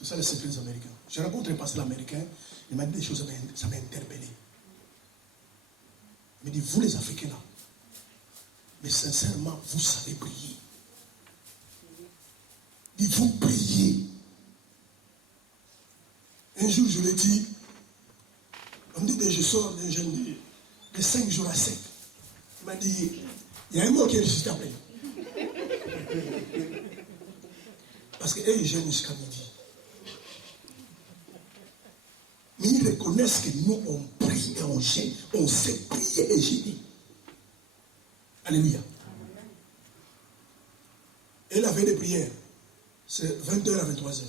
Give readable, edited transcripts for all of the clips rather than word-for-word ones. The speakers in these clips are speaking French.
C'est ça le secret des Américains. J'ai rencontré un pasteur américain, il m'a dit des choses, ça m'a interpellé. Il m'a dit, vous les Africains là, mais sincèrement, vous savez prier. Il dit, vous priez. Un jour, je lui ai dit, on me dit, je sors d'un jeûne de 5 jours à 7. Il m'a dit, il y a un mot qui est juste après. Parce qu'eux, ils jeûnent jusqu'à midi. Mais ils reconnaissent que nous, on prie et on gêne. On sait prier et gêner. Alléluia. Et la veille de prière, c'est 20h à 23h.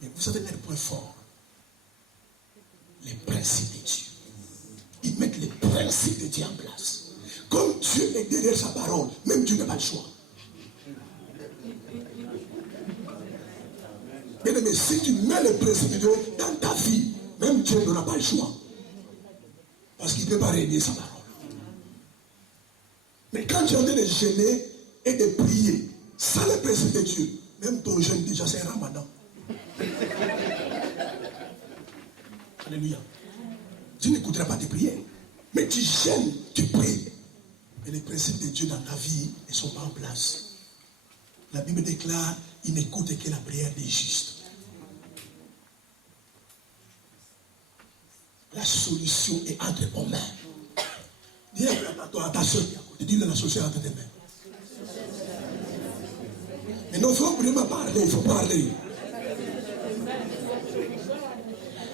Mais vous savez un point fort. Les principes de Dieu. Ils mettent les principes de Dieu en place. Comme Dieu est derrière sa parole, même Dieu n'a pas le choix. Mais si tu mets les principes de Dieu dans ta vie, même Dieu n'aura pas le choix. Parce qu'il ne peut pas régner sa parole. Mais quand tu es en train de jeûner et de prier, sans les principes de Dieu, même ton jeûne déjà c'est un ramadan. Alléluia. Tu n'écouteras pas tes prières. Mais tu jeûnes, tu pries. Et les principes de Dieu dans ta vie ne sont pas en place. La Bible déclare, il n'écoute que la prière des justes. La solution est entre vos mains. Dis à ta soeur, dis la solution est entre tes mains. Mais non, il faut vraiment parler, il faut parler.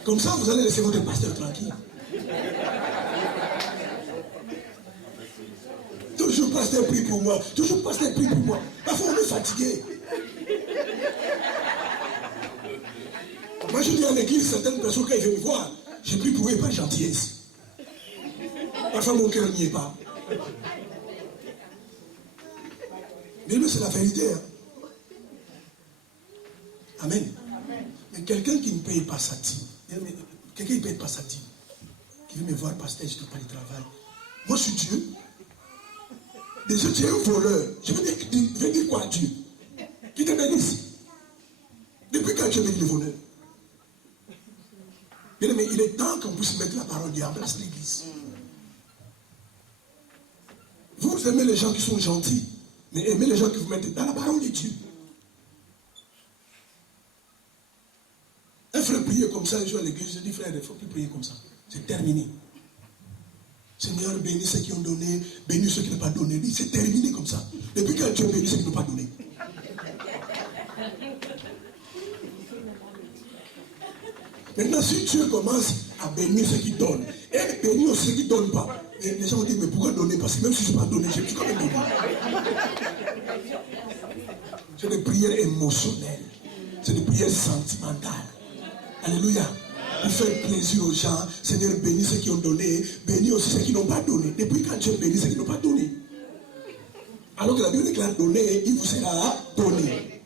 Comme ça, vous allez laisser votre pasteur tranquille. Toujours pasteur prie pour moi. Toujours pasteur prie pour moi. Parfois on est fatigué. Moi je dis à l'église, certaines personnes quand ils viennent me voir, je prie pour eux par gentillesse. Parfois mon cœur n'y est pas. Mais c'est la vérité. Hein. Amen. Mais quelqu'un qui ne paye pas sa dîme, quelqu'un qui ne paye pas sa dîme, qui veut me voir pasteur, je ne trouve pas de travail. Moi je suis Dieu. Déjà, tu es un voleur. Je veux dire quoi à Dieu? Qui te bénisse. Depuis quand tu es béni le voleur? Mais il est temps qu'on puisse mettre la parole de Dieu en place l'église. Vous aimez les gens qui sont gentils, mais aimez les gens qui vous mettent dans la parole de Dieu. Un frère prier comme ça, un jour à l'église, je dis frère, il ne faut plus prier comme ça. C'est terminé. Seigneur, bénis ceux qui ont donné, bénis ceux qui n'ont pas donné. C'est terminé comme ça. Depuis quand Dieu bénit ceux qui n'ont pas donné. Maintenant, si Dieu commence à bénir ceux qui donnent, et bénir ceux qui ne donnent pas, les gens vont dire, mais pourquoi donner? Parce que même si je ne suis pas donné, je peux quand même donner. C'est des prières émotionnelles. C'est des prières sentimentales. Alléluia. Pour faire plaisir aux gens, Seigneur, bénis ceux qui ont donné, bénis aussi ceux qui n'ont pas donné. Depuis quand Dieu bénit ceux qui n'ont pas donné? Alors que la Bible déclare donner, il vous sera donné.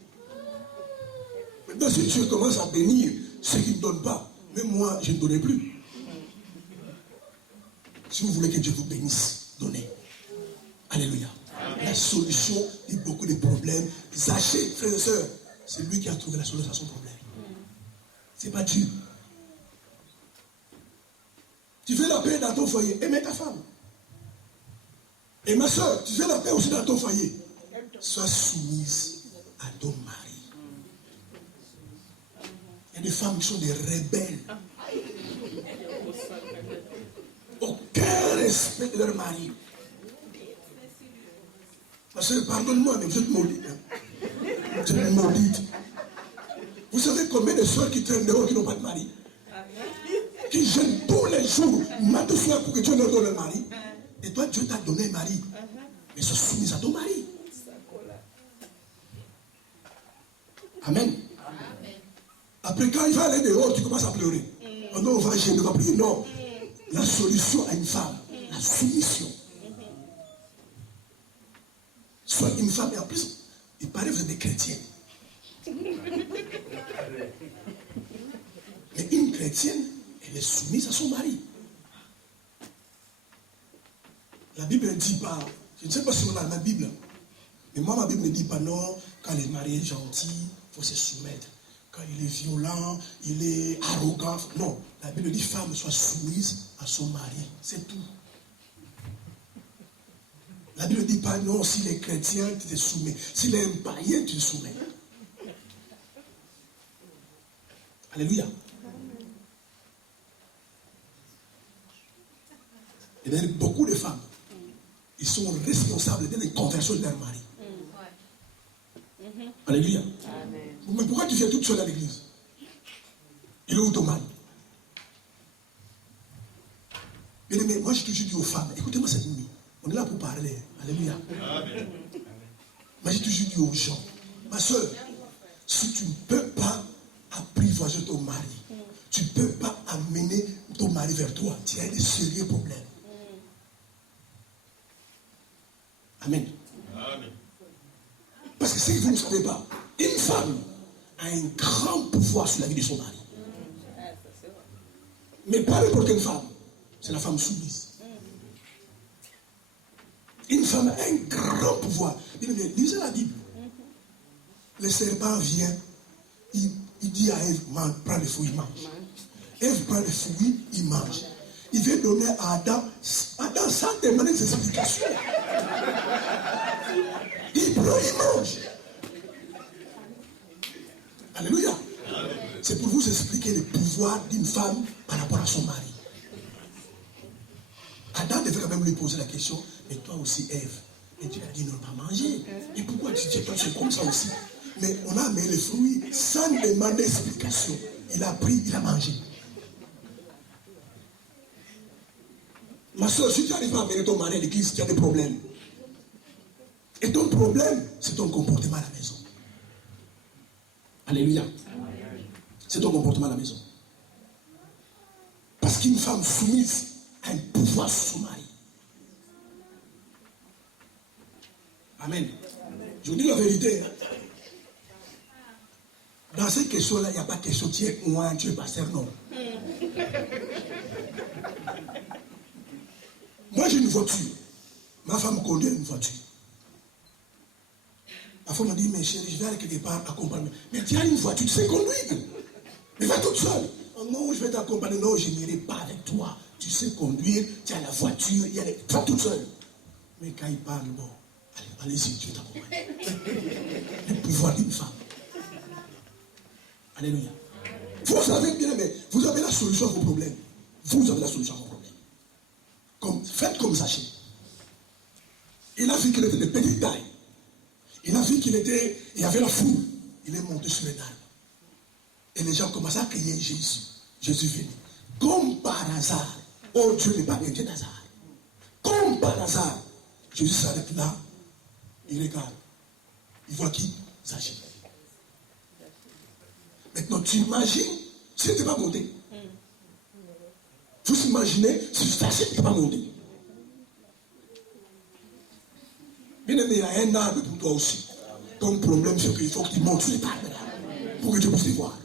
Maintenant, si Dieu commence à bénir ceux qui ne donnent pas, même moi, je ne donnerai plus. Si vous voulez que Dieu vous bénisse, donnez. Alléluia. La solution de beaucoup de problèmes, Zachée, frères et sœurs, c'est lui qui a trouvé la solution à son problème. Ce n'est pas Dieu. Tu fais la paix dans ton foyer, aimez ta femme. Et ma soeur, tu fais la paix aussi dans ton foyer. Sois soumise à ton mari. Il y a des femmes qui sont des rebelles. Aucun respect de leur mari. Ma soeur, pardonne-moi, mais vous êtes maudite. Vous êtes maudite. Vous savez combien de soeurs qui traînent dehors qui n'ont pas de mari? Qui gênent tous les jours, matin soir, pour que Dieu leur donne un mari. Et toi, Dieu t'a donné un mari. Mais sois soumise à ton mari. Amen. Après, quand il va aller dehors, tu commences à pleurer. Oh non, on va gêner, on va prier. Non. La solution à une femme, la soumission. Soit une femme, et en plus, il paraît que vous êtes des chrétiens. Mais une chrétienne, elle est soumise à son mari. La Bible ne dit pas, je ne sais pas si on a la Bible, mais moi ma Bible ne dit pas non, quand le mari est gentil, il faut se soumettre. Quand il est violent, il est arrogant. Non, la Bible dit femme soit soumise à son mari. C'est tout. La Bible ne dit pas non, s'il est chrétien, tu te soumets. S'il est un païen, tu te soumets. Alléluia. Il y a beaucoup de femmes. Ils sont responsables de la conversion de leur mari. Alléluia. Amen. Mais pourquoi tu viens toute seule à l'église? Il est où ton mari? Mais moi j'ai toujours dit aux femmes, écoutez-moi cette nuit, on est là pour parler. Alléluia. Amen. Moi j'ai toujours dit aux gens, ma soeur, si tu ne peux pas apprivoiser ton mari, tu ne peux pas amener ton mari vers toi, tu as des sérieux problèmes. Amen. Amen. Parce que ce que vous ne savez pas, une femme a un grand pouvoir sur la vie de son mari. Mais pas n'importe quelle femme, c'est la femme soumise. Une femme a un grand pouvoir. Lisez la Bible. Le serpent vient, il dit à Ève, prends le fruit, il mange. Ève prend le fruit, il mange. Il veut donner à Adam, Adam sans demander des explications. Il prend, il mange. Alléluia. C'est pour vous expliquer le pouvoir d'une femme par rapport à son mari. Adam devait quand même lui poser la question, mais toi aussi Ève, et tu as dit ne pas manger. Et pourquoi tu dis toi c'est comme ça aussi? Mais on a amené les fruits sans demander d'explication. Il a pris, il a mangé. Ma soeur, si tu n'arrives pas à amener ton mari à l'église, tu as des problèmes. Et ton problème, c'est ton comportement à la maison. Alléluia. C'est ton comportement à la maison. Parce qu'une femme soumise a un pouvoir sur son mari. Amen. Je vous dis la vérité. Dans cette question-là, il n'y a pas de question, tu es moi, tu es pasteur, non. Moi, j'ai une voiture. Ma femme conduit une voiture. Ma femme m'a dit, mais chérie, je vais aller quelque part accompagner. Mais tu as une voiture, tu sais conduire. Mais va toute seule. Oh non, je vais t'accompagner. Non, je n'irai pas avec toi. Tu sais conduire, tu as la voiture, va toute seule. Mais quand il parle, bon, allez-y, je vais t'accompagner. Le pouvoir d'une femme. Alléluia. Vous savez bien, mais vous avez la solution à vos problèmes. Vous avez la solution à vos problèmes. Faites comme Zachée. Il a vu qu'il était de petite taille. Il a vu qu'il y avait la foule. Il est monté sur les arbre. Et les gens commençaient à crier Jésus. Jésus venu. Comme par hasard. Oh, Dieu n'est pas un Dieu d'hasard. Comme par hasard. Jésus s'arrête là. Il regarde. Il voit qui? Zachée. Maintenant, tu imagines si tu n'étais pas monté. Vous imaginez si Zachée n'était pas monté. Bien aimé, il y a un arbre pour toi aussi. Ton problème, c'est qu'il faut que tu montes sur les arbres pour que tu puisses les voir.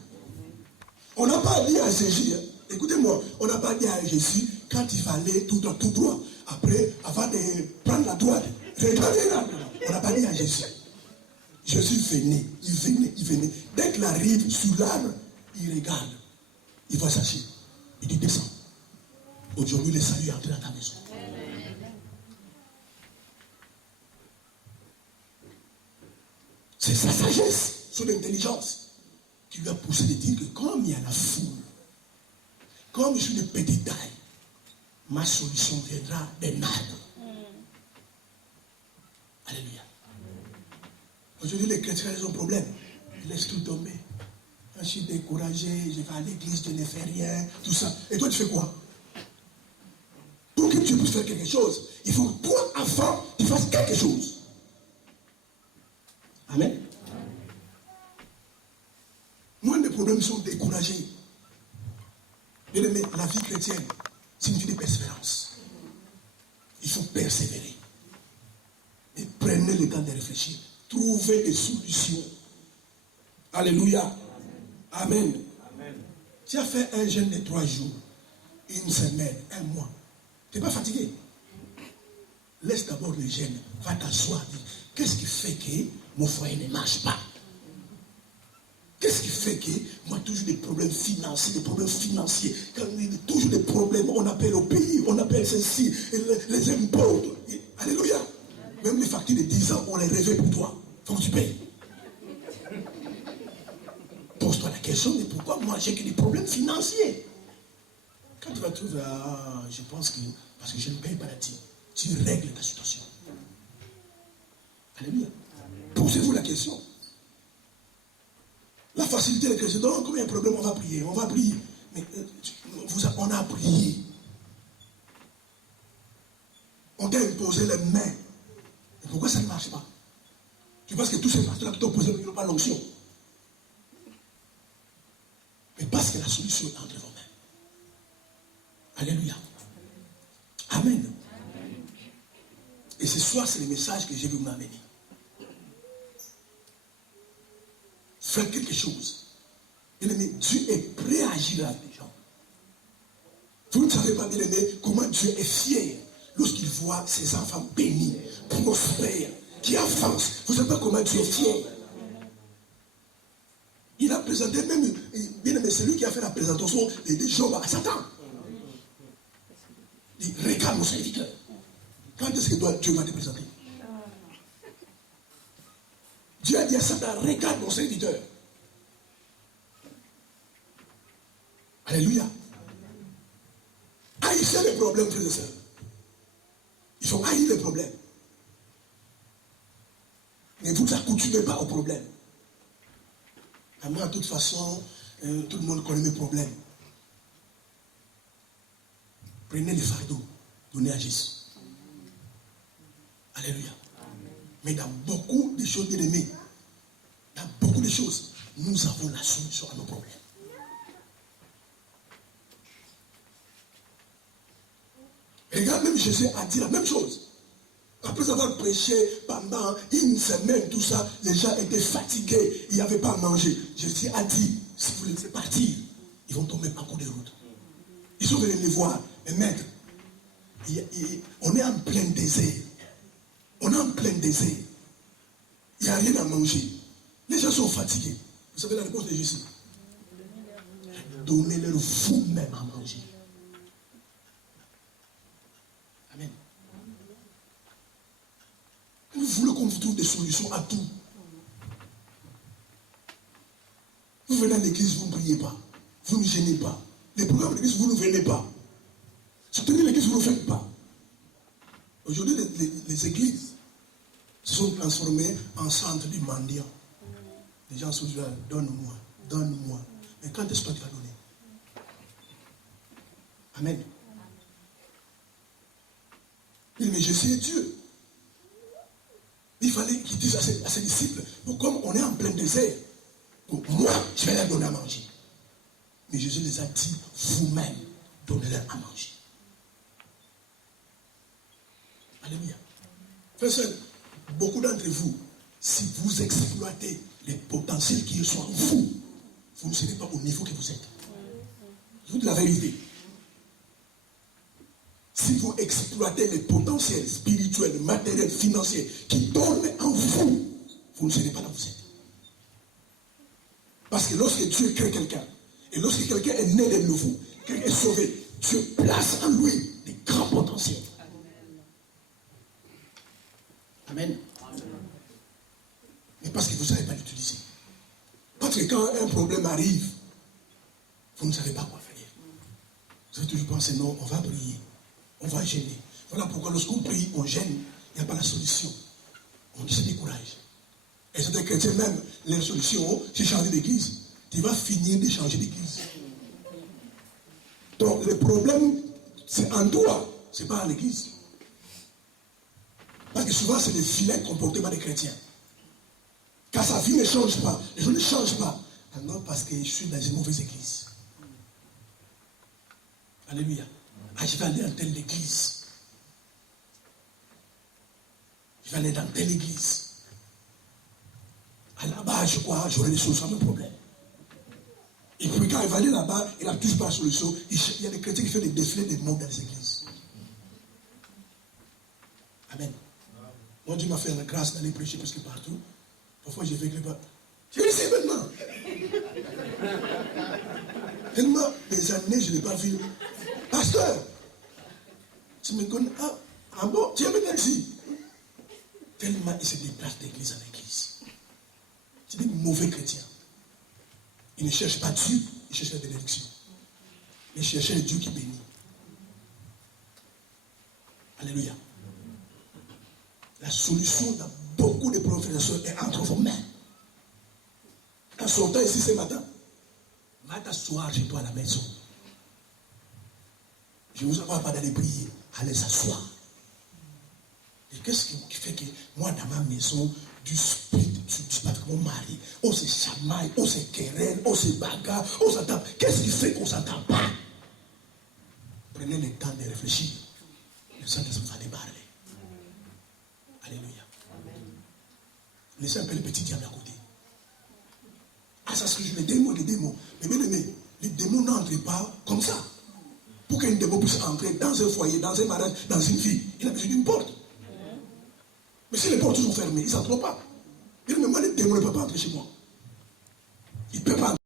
On n'a pas dit à Jésus, écoutez-moi, on n'a pas dit à Jésus quand il fallait tout droit. Après, avant de prendre la droite, regardez là. On n'a pas dit à Jésus. Jésus venait, il venait. Dès qu'il arrive sur l'arbre, il regarde. Il voit Zachée. Il dit descends. Aujourd'hui, le salut est entré dans ta maison. C'est sa sagesse, son intelligence, qui lui a poussé de dire que comme il y a la foule, comme je suis de petite taille, ma solution viendra d'un arbre. Alléluia. Aujourd'hui, les chrétiens ont un problème. Ils laissent tout tomber. Je suis découragé, je vais à l'église, je ne fais rien, tout ça. Et toi, tu fais quoi? Pour que tu puisses faire quelque chose, il faut que toi, avant, tu fasses quelque chose. Amen. Moins de problèmes sont découragés. Bien aimé, la vie chrétienne, c'est une vie de persévérance. Il faut persévérer. Et prenez le temps de réfléchir. Trouvez des solutions. Alléluia. Amen. Amen. Tu as fait un jeûne de 3 jours, une semaine, 1 mois. Tu n'es pas fatigué. Laisse d'abord le jeûne. Va t'asseoir. Qu'est-ce qui fait que mon foyer ne marche pas? Qu'est-ce qui fait que moi, toujours des problèmes financiers, quand il y a toujours des problèmes, on appelle au pays, on appelle ceci, les impôts. Alléluia. Même les factures de 10 ans, on les rêvait pour toi. Il faut que tu payes. Pose-toi la question, mais pourquoi moi j'ai que des problèmes financiers? Quand tu vas trouver, je pense que, parce que je ne paye pas la dîme, tu règles ta situation. Alléluia. Posez-vous la question. La facilité des chrétiens, donc, comme il y a un problème, on va prier. Mais on a prié. On t'a imposé les mains. Et pourquoi ça ne marche pas? Tu penses que tous ces pasteurs qui t'ont posé, ils n'ont pas l'onction. Mais parce que la solution est entre vos mains. Alléluia. Amen. Et ce soir, c'est le message que j'ai vu m'amener. Faites quelque chose. Bien-aimé, Dieu est prêt à agir avec les gens. Vous ne savez pas, bien-aimé, comment Dieu est fier lorsqu'il voit ses enfants bénis, prospères, qui avancent. Vous ne savez pas comment Dieu est fier. Il a présenté même, bien-aimé, c'est lui qui a fait la présentation de Job à Satan. Il dit, regarde mon serviteur. Quand est-ce que Dieu va te présenter? Dieu a dit à Satan, regarde mon serviteur. Alléluia. Haïssez les problèmes, frères et sœurs. Il faut haïr les problèmes. Ne vous accoutumez pas aux problèmes. Moi, de toute façon, tout le monde connaît mes problèmes. Prenez les fardeaux, donnez à Jésus. Alléluia. Mais dans beaucoup de choses, bien aimées, dans beaucoup de choses, nous avons la solution à nos problèmes. Regarde, même Jésus a dit la même chose. Après avoir prêché pendant une semaine, tout ça, les gens étaient fatigués, il n'y avait pas à manger. Jésus a dit, si vous les laissez partir, ils vont tomber en cours de route. Ils sont venus les voir, mais maître, on est en plein désert. On est en plein désert. Il n'y a rien à manger. Les gens sont fatigués. Vous savez la réponse de Jésus? Donnez-leur vous-même à manger. Amen. Vous voulez qu'on vous trouve des solutions à tout. Vous venez à l'église, vous ne priez pas. Vous ne gênez pas. Les programmes de l'église, vous ne venez pas. Soutenir l'église, vous ne le faites pas. Aujourd'hui, les églises se sont transformées en centre du mendiant. Les gens sont dit, donne-moi, donne-moi. Mais quand est-ce que tu vas donner? Amen. Mais Jésus est Dieu. Il fallait qu'il dise à ses disciples, comme on est en plein désert, moi, je vais leur donner à manger. Mais Jésus les a dit, vous-même, donnez-leur à manger. Alléluia. Frères, beaucoup d'entre vous, si vous exploitez les potentiels qui sont en vous, vous ne serez pas au niveau que vous êtes. Je vous dis la vérité. Si vous exploitez les potentiels spirituels, matériels, financiers qui tournent en vous, vous ne serez pas là où vous êtes. Parce que lorsque Dieu crée quelqu'un, et lorsque quelqu'un est né de nouveau, quelqu'un est sauvé, Dieu place en lui des grands potentiels. Amen. Mais parce que vous ne savez pas l'utiliser. Parce que quand un problème arrive, vous ne savez pas quoi faire. Vous avez toujours pensé, non, on va prier. On va gêner. Voilà pourquoi lorsqu'on prie, on gêne, il n'y a pas la solution. On se décourage. Et certains chrétiens même, leur solution, c'est changer d'église. Tu vas finir de changer d'église. Donc le problème, c'est en toi, c'est pas en l'église. Parce que souvent, c'est le vilain comportement des chrétiens. Quand sa vie ne change pas, les gens ne changent pas. Ah non, parce que je suis dans une mauvaise église. Alléluia. Ah, je vais aller dans telle église. Je vais aller dans telle église. À là-bas, je crois, j'aurai des solutions à mes problèmes. Et puis quand il va aller là-bas, il n'a toujours pas de solution. Il y a des chrétiens qui font des défilés de mots dans les églises. Amen. Moi, Dieu m'a fait la grâce d'aller prêcher presque partout. Parfois, j'ai fait que Je dis, c'est maintenant. Tellement des années, je n'ai pas vu. Pasteur, tu me connais. Ah bon, tu es venu ici. Tellement il se déplace d'église en église. C'est des mauvais chrétiens. Ils ne cherchent pas Dieu, ils cherchent la bénédiction. Ils cherchent le Dieu qui bénit. Alléluia. La solution dans beaucoup de problèmes est entre vos mains. En sortant ici ce matin, va t'asseoir chez toi à la maison. Je ne vous envoie pas d'aller prier. Allez s'asseoir. Et qu'est-ce qui fait que moi, dans ma maison, du split, tu dis pas avec mon mari, on se chamaille, on se querelle, on se bagarre, on s'entend. Qu'est-ce qui fait qu'on ne s'entend pas? Prenez le temps de réfléchir. Le Saint-Esprit va débarrer. Alléluia. Laissez un peu le petit diable à côté. Ah, ça se joue les démons. Mais bien aimé, les démons n'entrent pas comme ça. Pour qu'un démon puisse entrer dans un foyer, dans un mariage, dans une vie, il a besoin d'une porte. Mais si les portes sont fermées, ils n'entrent pas. Mais moi, les démons ne peuvent pas entrer chez moi. Ils ne peuvent pas entrer.